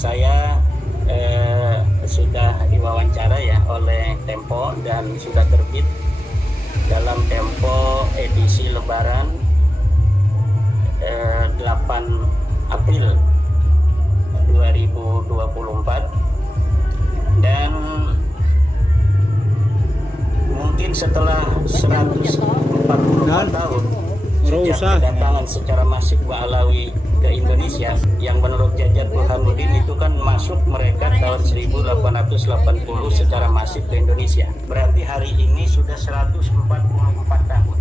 Saya sudah diwawancara ya oleh Tempo dan sudah terbit dalam Tempo edisi Lebaran 8 April 2024, dan mungkin setelah 144 tahun sejak kedatangan secara masif Ba'alawi ke Indonesia, yang menurut Jajat Burhanuddin itu kan masuk mereka tahun 1880 secara masif ke Indonesia. Berarti hari ini sudah 144 tahun.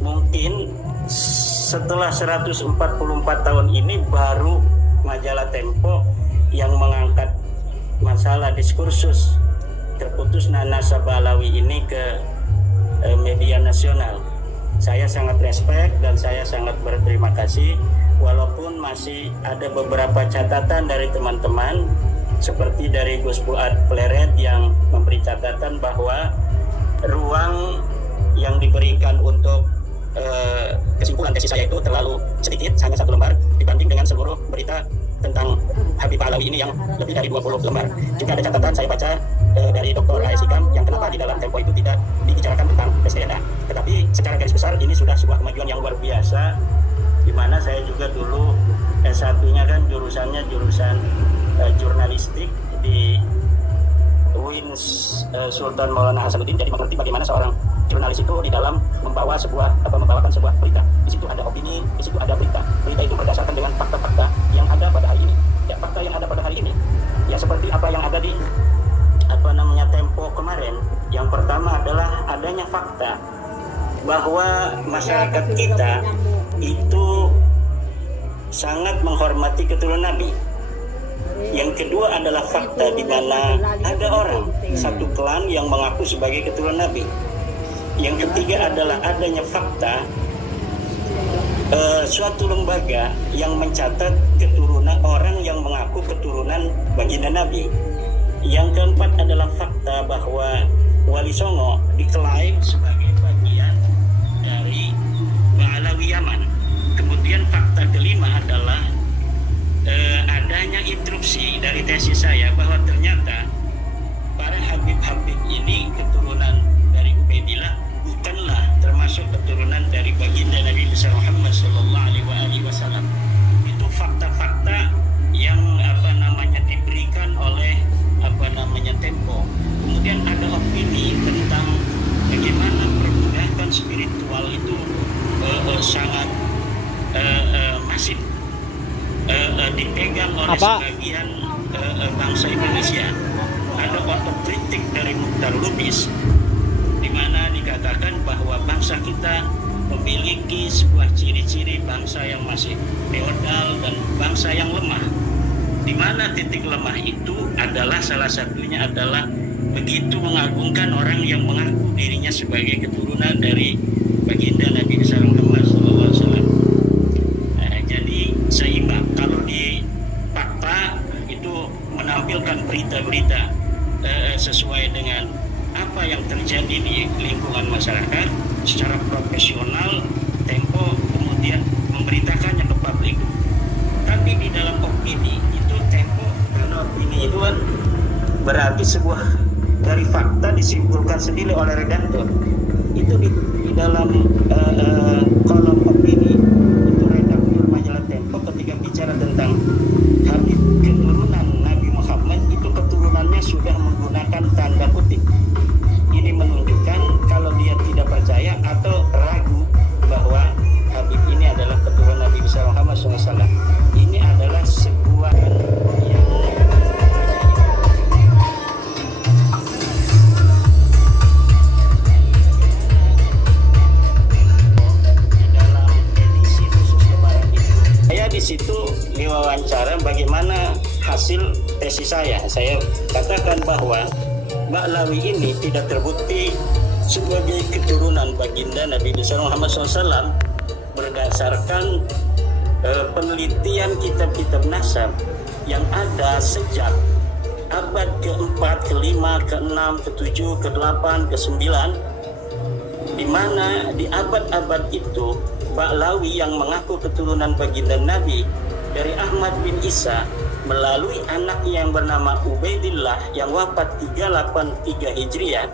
Mungkin setelah 144 tahun ini baru majalah Tempo yang mengangkat masalah diskursus terputusnya nasab Ba'alawi ini ke media nasional. Saya sangat respect dan saya sangat berterima kasih, walaupun masih ada beberapa catatan dari teman-teman seperti dari Gus Fuad Pleret yang memberi catatan bahwa ruang yang diberikan untuk kesimpulan tesis saya itu terlalu sedikit, hanya 1 lembar dibanding dengan seluruh berita tentang Habib Ba'alawi ini yang lebih dari 20 lembar. Juga ada catatan saya baca dari Dr. A.S. Hikam yang kenapa di dalam Tempo itu tidak dibicarakan tentang SDNA. Tetapi secara garis besar ini sudah sebuah kemajuan yang luar biasa, di mana saya juga dulu S1-nya kan jurusannya jurusan jurnalistik di UIN Sultan Maulana Hasanuddin. Jadi mengerti bagaimana seorang jurnalis itu di dalam membawakan sebuah berita. Di situ ada opini, di situ ada berita. Berita itu berdasarkan dengan fakta-fakta yang ada pada hari ini. Ya, fakta yang ada pada hari ini ya seperti apa yang ada di Tempo kemarin. Yang pertama adalah adanya fakta bahwa masyarakat kita itu sangat menghormati keturunan Nabi. Yang kedua adalah fakta di mana ada orang satu klan yang mengaku sebagai keturunan Nabi. Yang ketiga adalah adanya fakta suatu lembaga yang mencatat keturunan orang yang mengaku keturunan baginda Nabi. Yang keempat adalah fakta bahwa Wali Songo diklaim sebagai bagian dari Ba'alawi Yaman. Kemudian fakta kelima adalah adanya instruksi dari tesis saya bahwa ternyata para Habib-Habib ini keturunan dari Ubaidillah bukanlah termasuk keturunan dari baginda Nabi besar Muhammad SAW. Itu fakta-fakta yang diberikan oleh Tempo. Kemudian ada opini tentang bagaimana perbudakan spiritual itu sangat masif dipegang oleh sebagian bangsa Indonesia. Ada otokritik dari Mukhtar Lubis di mana dikatakan bahwa bangsa kita memiliki sebuah ciri-ciri bangsa yang masih feodal dan bangsa yang lemah, di mana titik lemah itu adalah salah satunya adalah begitu mengagungkan orang yang mengaku dirinya sebagai keturunan dari baginda Nabi besar Muhammad SAW. Jadi seimbang kalau di fakta itu menampilkan berita-berita sesuai dengan apa yang terjadi di lingkungan masyarakat secara profesional. Tempo kemudian memberitakannya ke publik. Tapi di dalam opini itu Tempo, karena opini itu kan berarti sebuah dari fakta disimpulkan sendiri oleh redaktor. Itu di dalam kolom opini itu redaktur majalah Tempo ketika bicara tentang Habib keturunan Nabi Muhammad itu keturunannya sudah menggunakan tanda kutip. Ini menunjukkan kalau dia tidak percaya atau ragu bahwa Habib ini adalah keturunan Nabi besar Muhammad SAW. Ini adalah sebuah yang di situ diwawancara bagaimana hasil tesis saya. Saya katakan bahwa Ba'alawi ini tidak terbukti sebagai keturunan baginda Nabi besar Muhammad SAW berdasarkan penelitian kitab-kitab nasab yang ada sejak abad ke-4, ke-5, ke-6, ke-7, ke-8, ke-9, di mana di abad-abad itu Ba'alawi yang mengaku keturunan baginda Nabi dari Ahmad bin Isa melalui anak yang bernama Ubaidillah yang wafat 383 Hijriah.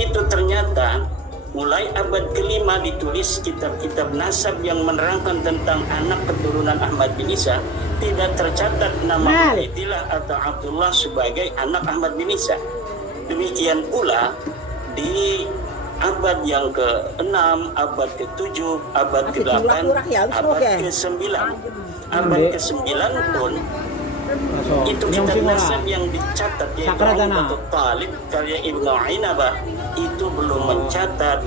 Itu ternyata mulai abad kelima ditulis kitab-kitab nasab yang menerangkan tentang anak keturunan Ahmad bin Isa. Tidak tercatat nama Ubaidillah atau Abdullah sebagai anak Ahmad bin Isa. Demikian pula di abad yang ke-6, abad ke-7, abad ke-8, abad ke-9. Abad ke-9 pun itu kitab nasab yang dicatat yaitu Umdatul Talib karya Ibnu Ainabah itu belum mencatat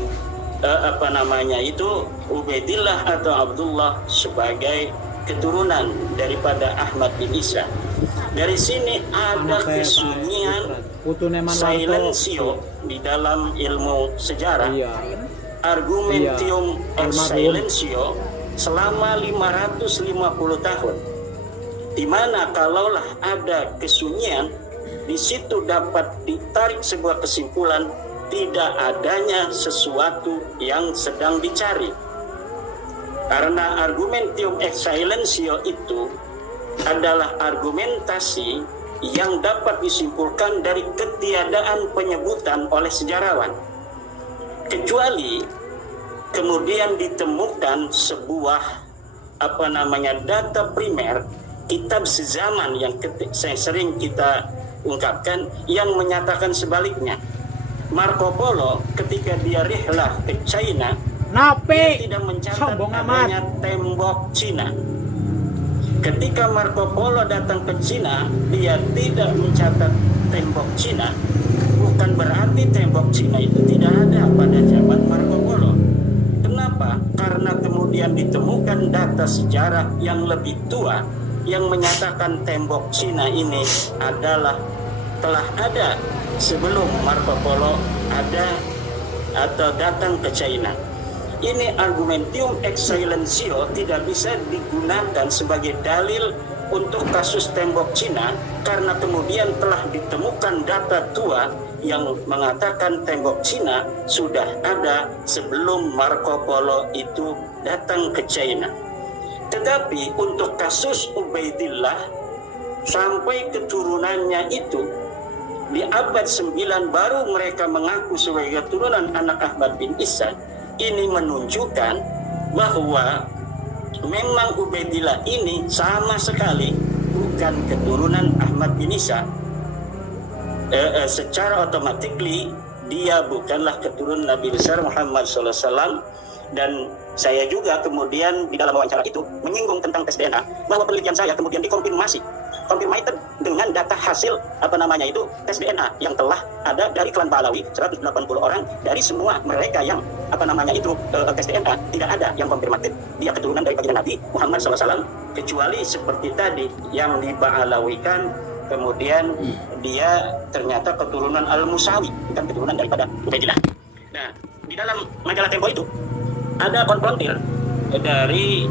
Ubaidillah atau Abdullah sebagai keturunan daripada Ahmad bin Isa. Dari sini ada kesunyian silencio di dalam ilmu sejarah, argumentium ex silencio selama 550 tahun, di mana kalaulah ada kesunyian, di situ dapat ditarik sebuah kesimpulan tidak adanya sesuatu yang sedang dicari. Karena argumentium ex silencio itu adalah argumentasi yang dapat disimpulkan dari ketiadaan penyebutan oleh sejarawan, kecuali kemudian ditemukan sebuah data primer, kitab sezaman yang sering kita ungkapkan yang menyatakan sebaliknya. Marco Polo ketika dia rihlah ke China, dia tidak mencatat adanya tembok Cina. Ketika Marco Polo datang ke Cina, dia tidak mencatat tembok Cina. Bukan berarti tembok Cina itu tidak ada pada zaman Marco Polo. Kenapa? Karena kemudian ditemukan data sejarah yang lebih tua yang menyatakan tembok Cina ini adalah telah ada sebelum Marco Polo ada atau datang ke China. Ini argumentium ex silencio tidak bisa digunakan sebagai dalil untuk kasus tembok Cina karena kemudian telah ditemukan data tua yang mengatakan tembok Cina sudah ada sebelum Marco Polo itu datang ke China. Tetapi untuk kasus Ubaidillah sampai keturunannya itu di abad 9 baru mereka mengaku sebagai keturunan anak Ahmad bin Isa. Ini menunjukkan bahwa memang Ubaidillah ini sama sekali bukan keturunan Ahmad bin Isa. Secara otomatis dia bukanlah keturunan Nabi besar Muhammad SAW. Dan saya juga kemudian di dalam wawancara itu menyinggung tentang tes DNA, bahwa penelitian saya kemudian dikonfirmasi dengan data hasil tes DNA yang telah ada dari klan Ba'alawi 180 orang. Dari semua mereka yang tes DNA tidak ada yang konfirmatif dia keturunan dari baginda Nabi Muhammad SAW, kecuali seperti tadi yang di Ba'alawikan kemudian dia ternyata keturunan Al-Musawi, bukan keturunan daripada Ubaidillah. Nah, di dalam majalah Tempo itu ada konfrontir dari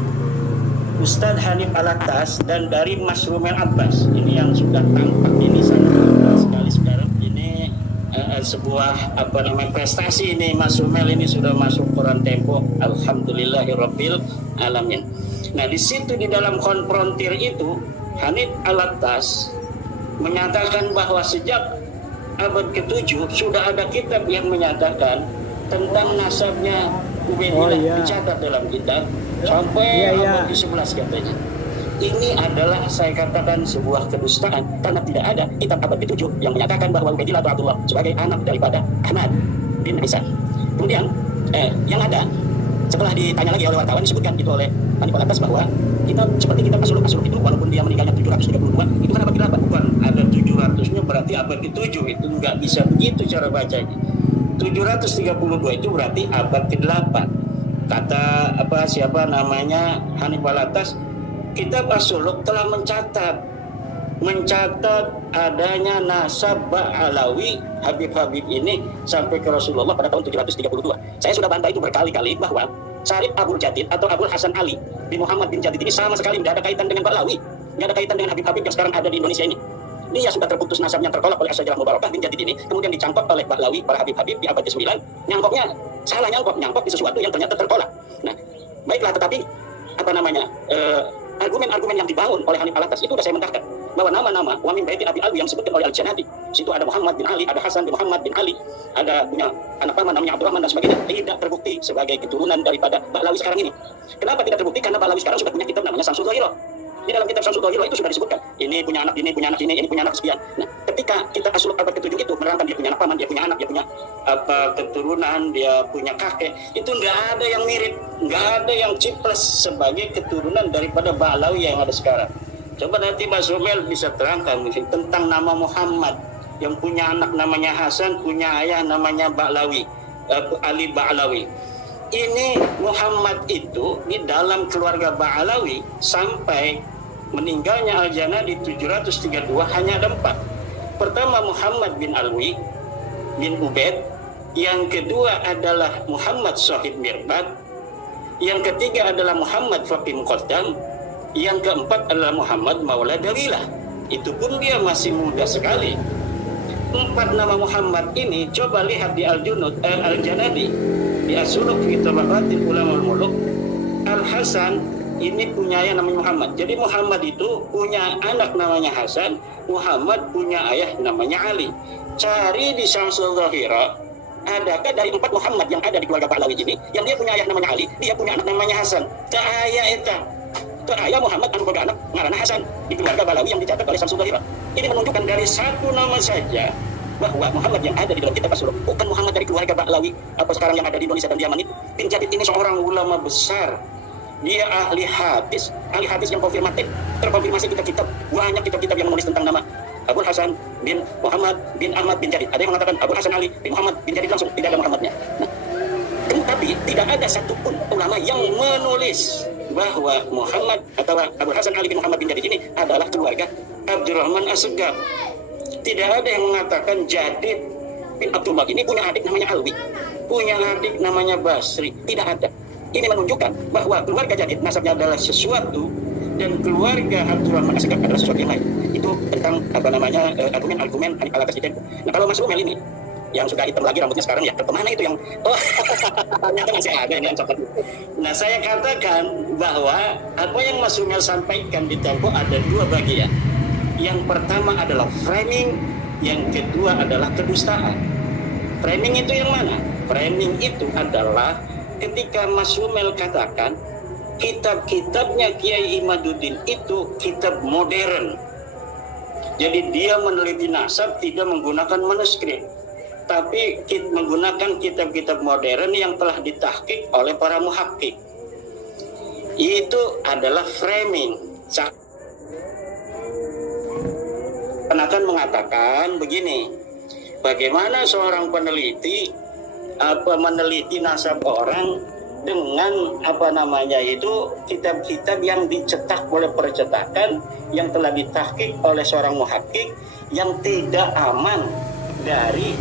Ustadz Hanif Alatas dan dari Mas Rumel Abbas. Ini yang sudah tampak ini sangat sekali sekarang. Ini sebuah prestasi ini. Mas Rumel ini sudah masuk koran Tempo. Alhamdulillahirabbil alamin. Nah, di situ di dalam konfrontir itu Hanif Alatas menyatakan bahwa sejak abad ke-7 sudah ada kitab yang menyatakan tentang nasabnya Ubaidillah dicatat dalam kitab sampai abad ke-11 katanya. Ini adalah saya katakan sebuah kedustaan karena tidak ada kitab abad ke-7 yang menyatakan bahwa Ubaidillah atau Abdullah sebagai anak daripada Ahmad bin Isa. Kemudian yang ada setelah ditanya lagi oleh wartawan disebutkan itu oleh Hanif Alatas bahwa kitab seperti kitab Asuluk itu walaupun dia meninggalnya 732 itu kan abad ke-8, bukan ada 700-nya berarti abad ke-7. Itu nggak bisa begitu cara bacanya. 732 itu berarti abad ke-8. Kata Hanif Alatas, kitab Asuluk telah mencatat adanya nasab Ba'alawi Habib ini sampai ke Rasulullah pada tahun 732. Saya sudah bantah itu berkali-kali bahwa Syarif Abul Jadid atau Abul Hasan Ali bin Muhammad bin Jadid ini sama sekali tidak ada kaitan dengan Ba'alawi, tidak ada kaitan dengan Habib-Habib yang sekarang ada di Indonesia ini. Dia sudah terputus nasabnya, tertolak oleh Asy-Syajarah Mubarakah bin Jadid ini, kemudian dicangkok oleh Ba'alawi, para Habib-Habib di abad ke-9. Nyangkoknya salah, nyangkok di sesuatu yang ternyata tertolak. Nah, baiklah, tetapi argumen-argumen yang dibangun oleh Hanif Alatas itu sudah saya mentahkan. bahwa nama-nama wa min baiti Abi Alwi yang disebutkan oleh Al-Janadi, situ ada Muhammad bin Ali, ada Hasan bin Muhammad bin Ali, ada punya anak paman namanya Abdurrahman dan sebagainya, tidak terbukti sebagai keturunan daripada Ba'lawi sekarang ini. Kenapa tidak terbukti? Karena Ba'lawi sekarang sudah punya kitab namanya Syamsul Dhahirah. Di dalam kitab Syamsul Dhahirah itu sudah disebutkan ini punya anak ini, punya anak ini punya anak sekian. Nah, ketika kita asuluk abad ke-7 itu menerangkan dia punya anak paman, dia punya anak, dia punya keturunan, dia punya kakek, itu nggak ada yang mirip, nggak ada yang ciples sebagai keturunan daripada Ba'lawi yang ada sekarang. Coba nanti Mas Romel bisa terangkan mungkin tentang nama Muhammad yang punya anak namanya Hasan, punya ayah namanya Ba'lawi, Ali Ba'lawi. Ini Muhammad itu di dalam keluarga Ba'lawi sampai meninggalnya Al-Janadi 732 hanya ada 4. Pertama Muhammad bin Alwi bin Ubaid, yang kedua adalah Muhammad Shahid Mirbad, yang ketiga adalah Muhammad Faqih Muqaddam, yang keempat adalah Muhammad Maula Dalilah. Itu pun dia masih muda sekali. 4 nama Muhammad ini coba lihat di Al-Junud Al-Janadi, di As-Suluk fi Tabaqatil Ulama Al-Muluk. Al-Hasan ini punya ayah namanya Muhammad. Jadi Muhammad itu punya anak namanya Hasan, Muhammad punya ayah namanya Ali. Cari di Syamsul Dhahirah, adakah dari 4 Muhammad yang ada di keluarga Ba'lawi ini yang dia punya ayah namanya Ali, dia punya anak namanya Hasan? Ayah eta. Ayah Muhammad anu boga anak ngaranna Hasan di keluarga Ba'lawi yang dicatat oleh Syamsul Dhahirah. Ini menunjukkan dari satu nama saja bahwa Muhammad yang ada di dalam kitab As-Suluk bukan Muhammad dari keluarga Ba'lawi apa sekarang yang ada di Indonesia dan Yaman. Bin Jadid ini seorang ulama besar. Dia ahli hadis yang konfirmatif, terkonfirmasi kitab-kitab, banyak kitab-kitab yang menulis tentang nama Abul Hasan bin Muhammad bin Ahmad bin Jadid. Ada yang mengatakan Abul Hasan Ali bin Muhammad bin Jadid, langsung tidak ada Muhammadnya. Nah, tetapi tidak ada satupun ulama yang menulis bahwa Muhammad atau Abul Hasan Ali bin Muhammad bin Jadid ini adalah keluarga Abdurrahman As-Segaf. Tidak ada yang mengatakan Jadid bin Abdullah ini punya adik namanya Alwi, punya adik namanya Basri. Tidak ada. Ini menunjukkan bahwa keluarga Jadid nasabnya adalah sesuatu dan keluarga Abdurrahman As-Segaf adalah sesuatu yang lain. Itu tentang argumen ala atas itu. Nah, kalau Mas Romel ini yang sudah hitam lagi rambutnya sekarang ya, kemana itu yang ternyata masih ada ini yang coklat. Nah, saya katakan bahwa apa yang Mas Romel sampaikan di Tempo ada 2 bagian. Yang pertama adalah framing, yang kedua adalah kedustaan. Framing itu yang mana? Framing itu adalah ketika Mas Romel katakan kitab-kitabnya Kiai Imaduddin itu kitab modern. Jadi dia meneliti nasab tidak menggunakan manuskrip, tapi menggunakan kitab-kitab modern yang telah ditahqiq oleh para muhakkik. Itu adalah framing. Akan mengatakan begini, bagaimana seorang peneliti meneliti nasab orang dengan kitab-kitab yang dicetak oleh percetakan yang telah ditahqiq oleh seorang muhakkik yang tidak aman dari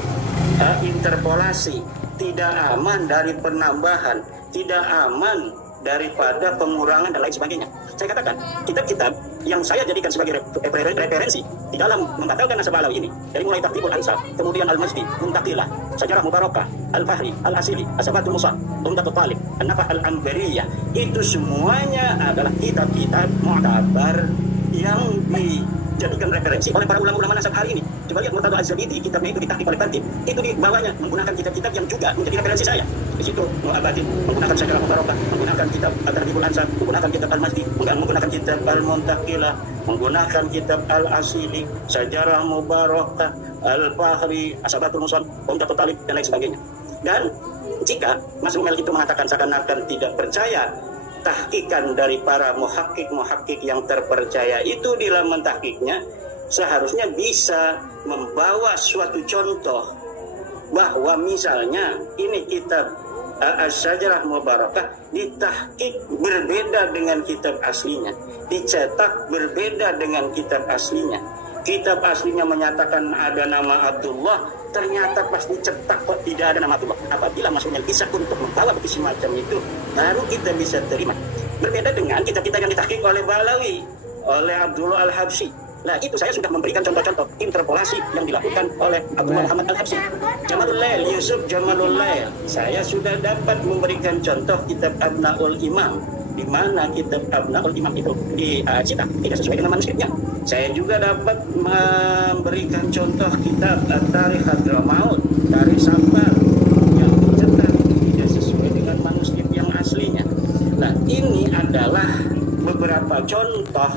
interpolasi, tidak aman dari penambahan, tidak aman daripada pengurangan dan lain sebagainya. Saya katakan kitab-kitab yang saya jadikan sebagai referensi di dalam membatalkan nasab Ba'lawi ini, dari mulai Tahtibul Ansab, kemudian Al-Majdi, Muntaqilah, Sajarah Mubarakah, Al-Fahri, Al-Asili, Asabatul Musa, Umdatul Talib, An-Nafah Al-Ambariyah, itu semuanya adalah kitab-kitab mu'tabar yang dijadikan referensi oleh para ulama-ulama nasab hari ini. Coba lihat Murtadha Az-Zabidi, kitabnya itu ditahqiq oleh Tantib, itu di bawahnya menggunakan kitab-kitab yang juga menjadi referensi saya. Di situ Mu'abadin menggunakan Sajarah Mubarakah, menggunakan kitab At-Tahdhibul Ansab, menggunakan kitab Al-Majdi, menggunakan kitab Al-Muntaqilah, menggunakan kitab Al-Asili, Sajarah Mubarakah, Al-Fahri, Asabatul Musa, Umdatul Talib, dan lain sebagainya. Dan jika Mas Romel itu mengatakan seakan-akan tidak percaya tahqiqan dari para muhakkik yang terpercaya itu di dalam mentahqiqnya, seharusnya bisa membawa suatu contoh bahwa misalnya ini kitab As-Sajarah Mubarakah ditahqiq berbeda dengan kitab aslinya, dicetak berbeda dengan kitab aslinya. Kitab aslinya menyatakan ada nama Abdullah, ternyata pas dicetak kok tidak ada nama Abdullah. Apabila maksudnya bisa untuk membawa bukti semacam itu, baru kita bisa terima. Berbeda dengan kitab-kitab yang ditahqiq oleh Ba'lawi, oleh Abdullah Al-Habsyi. Nah, itu saya sudah memberikan contoh-contoh interpolasi yang dilakukan oleh Abdullah Muhammad Al-Habsyi. Jamalul Lail, Yusuf Jamalul Lail. Saya sudah dapat memberikan contoh kitab Abnaul Imam di mana kitab Abnaul Imam itu dicita tidak sesuai dengan manuskripnya. Saya juga dapat memberikan contoh kitab Tarikh Hadramaut, Tarikh Sabar yang dicetak tidak sesuai dengan manuskrip yang aslinya. Nah, ini adalah beberapa contoh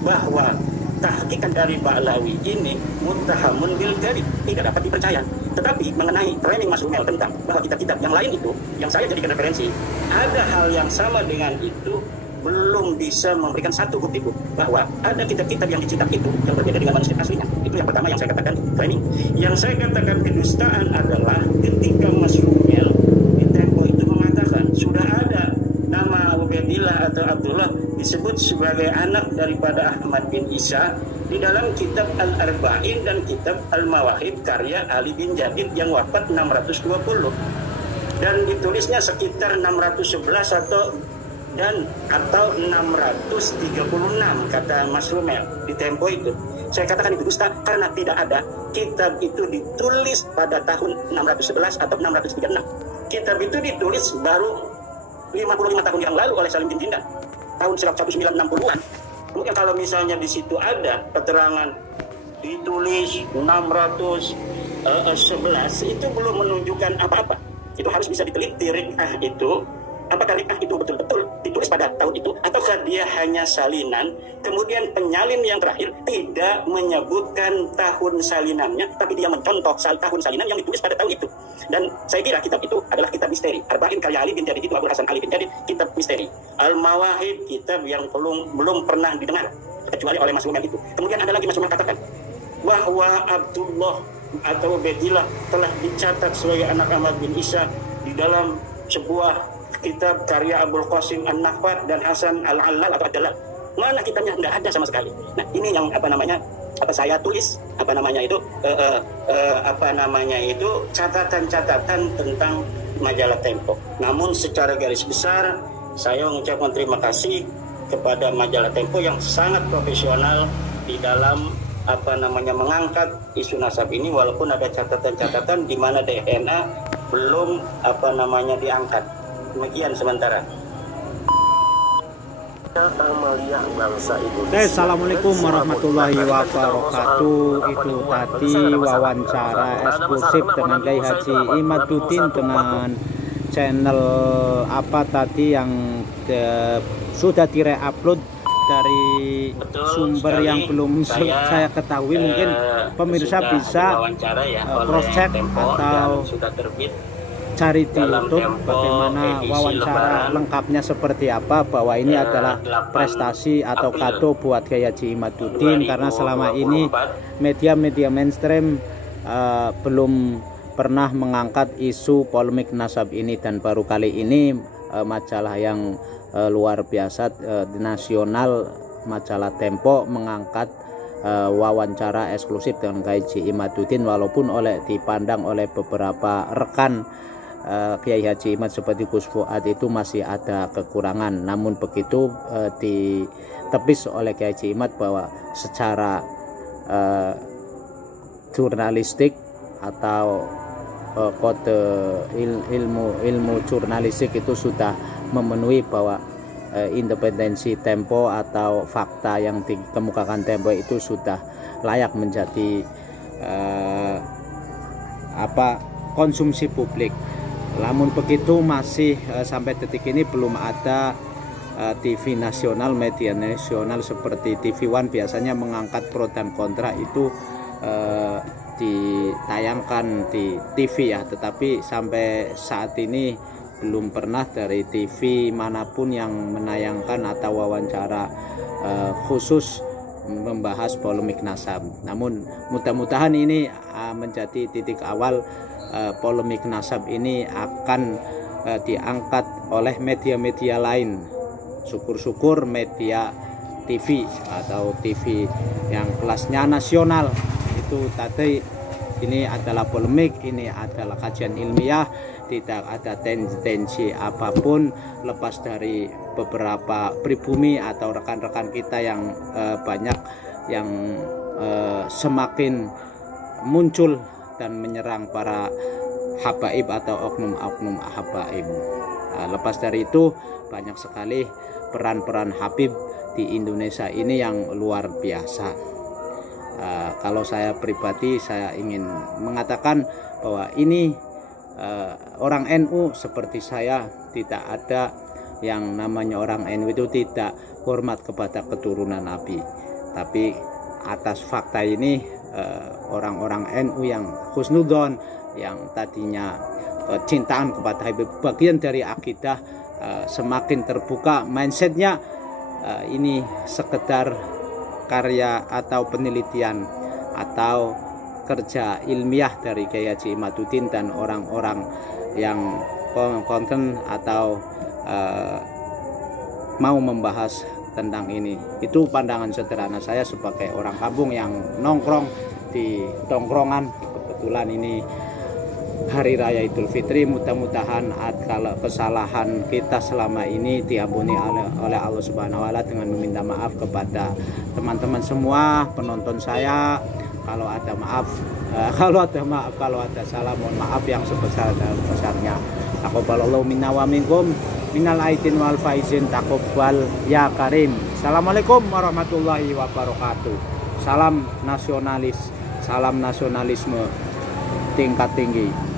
bahwa tahqiqan dari Ba'lawi ini muttahamun bil kadhib, tidak dapat dipercaya. Tetapi mengenai framing Mas Rumel tentang bahwa kitab-kitab yang lain itu yang saya jadikan referensi, ada hal yang sama dengan itu, belum bisa memberikan satu bukti bahwa ada kitab-kitab yang dicetak itu yang berbeda dengan manuskrip aslinya. Itu yang pertama yang saya katakan framing. Yang saya katakan kedustaan adalah ketika Mas Rumel di Tempo itu mengatakan sudah ada nama Ubaidillah atau Abdullah disebut sebagai anak daripada Ahmad bin Isa di dalam kitab Al-Arba'in dan kitab Al-Mawahib karya Ali bin Jadid yang wafat 620 dan ditulisnya sekitar 611 atau 636 kata Mas Rumel di Tempo itu. Saya katakan itu dusta karena tidak ada kitab itu ditulis pada tahun 611 atau 636. Kitab itu ditulis baru 55 tahun yang lalu oleh Salim bin Jindan tahun 1960-an. Mungkin kalau misalnya di situ ada keterangan ditulis 611 itu belum menunjukkan apa-apa. Itu harus bisa diteliti rikah itu, apakah rikah itu betul-betul ditulis pada tahun itu ataukah dia hanya salinan, kemudian penyalin yang terakhir tidak menyebutkan tahun salinannya tapi dia mencontoh tahun salinan yang ditulis pada tahun itu. Dan saya kira kitab itu adalah kitab misteri. Arba'in karya Ali bin Jadid itu Abu Hasan Ali bin Jadid, kitab misteri. Al-Mawahib kitab yang belum pernah didengar kecuali oleh Mas Rumel itu. Kemudian ada lagi Mas Rumel katakan bahwa Abdullah atau Ubaidillah telah dicatat sebagai anak Ahmad bin Isa di dalam sebuah kitab karya Abul Qasim An-Nahfat dan Hasan Al-Allal atau Ad-Dalal. Mana kitabnya? Nggak ada sama sekali. Nah, ini yang saya tulis catatan-catatan tentang majalah Tempo. Namun secara garis besar saya mengucapkan terima kasih kepada majalah Tempo yang sangat profesional di dalam mengangkat isu nasab ini, walaupun ada catatan-catatan di mana DNA belum diangkat. Demikian sementara. Assalamualaikum warahmatullahi wabarakatuh. Itu tadi wawancara eksklusif dengan Kiai Haji Imaduddin dengan channel yang sudah dire-upload dari sumber yang belum saya ketahui. Mungkin pemirsa bisa cross-check atau cari di YouTube bagaimana wawancara lengkapnya seperti apa, bahwa ini adalah prestasi atau kado buat Kiai Haji Imaduddin karena selama ini media-media mainstream belum pernah mengangkat isu polemik nasab ini, dan baru kali ini majalah yang luar biasa nasional, majalah Tempo, mengangkat wawancara eksklusif dengan Kiai Haji Imaduddin, walaupun dipandang oleh beberapa rekan Kiai Haji Imad seperti Gus Fuad itu masih ada kekurangan. Namun begitu ditepis oleh Kiai Haji Imad bahwa secara jurnalistik atau kode ilmu jurnalistik itu sudah memenuhi, bahwa independensi Tempo atau fakta yang dikemukakan Tempo itu sudah layak menjadi konsumsi publik. Namun begitu masih sampai detik ini belum ada TV nasional, media nasional seperti TV One biasanya mengangkat pro dan kontra itu ditayangkan di TV ya, tetapi sampai saat ini belum pernah dari TV manapun yang menayangkan atau wawancara khusus membahas polemik nasab. Namun mudah-mudahan ini menjadi titik awal polemik nasab ini akan diangkat oleh media-media lain. Syukur-syukur media TV atau TV yang kelasnya nasional itu tadi, ini adalah polemik, ini adalah kajian ilmiah, tidak ada tendensi apapun lepas dari beberapa pribumi atau rekan-rekan kita yang banyak yang semakin muncul dan menyerang para habaib atau oknum-oknum habaib. Lepas dari itu banyak sekali peran-peran Habib di Indonesia ini yang luar biasa. Kalau saya pribadi, saya ingin mengatakan bahwa ini orang NU seperti saya, tidak ada yang namanya orang NU itu tidak hormat kepada keturunan Nabi. Tapi atas fakta ini orang-orang NU yang husnudon, yang tadinya kecintaan kepada Habib, bagian dari akidah, semakin terbuka mindsetnya. Ini sekedar karya atau penelitian atau kerja ilmiah dari Kiai Haji Imaduddin dan orang-orang yang konten atau mau membahas tentang ini. Itu pandangan sederhana saya sebagai orang kampung yang nongkrong di tongkrongan. Kebetulan ini Hari Raya Idul Fitri, mudah-mudahan kalau kesalahan kita selama ini diampuni oleh Allah Subhanahu wa Ta'ala, dengan meminta maaf kepada teman-teman semua penonton saya. Kalau ada salah, mohon maaf yang sebesar-besarnya. Taqabbalallahu minna wa minkum minal aidin wal faizin, taqabbal ya karim. Assalamualaikum warahmatullahi wabarakatuh. Salam nasionalis, salam nasionalisme tingkat tinggi.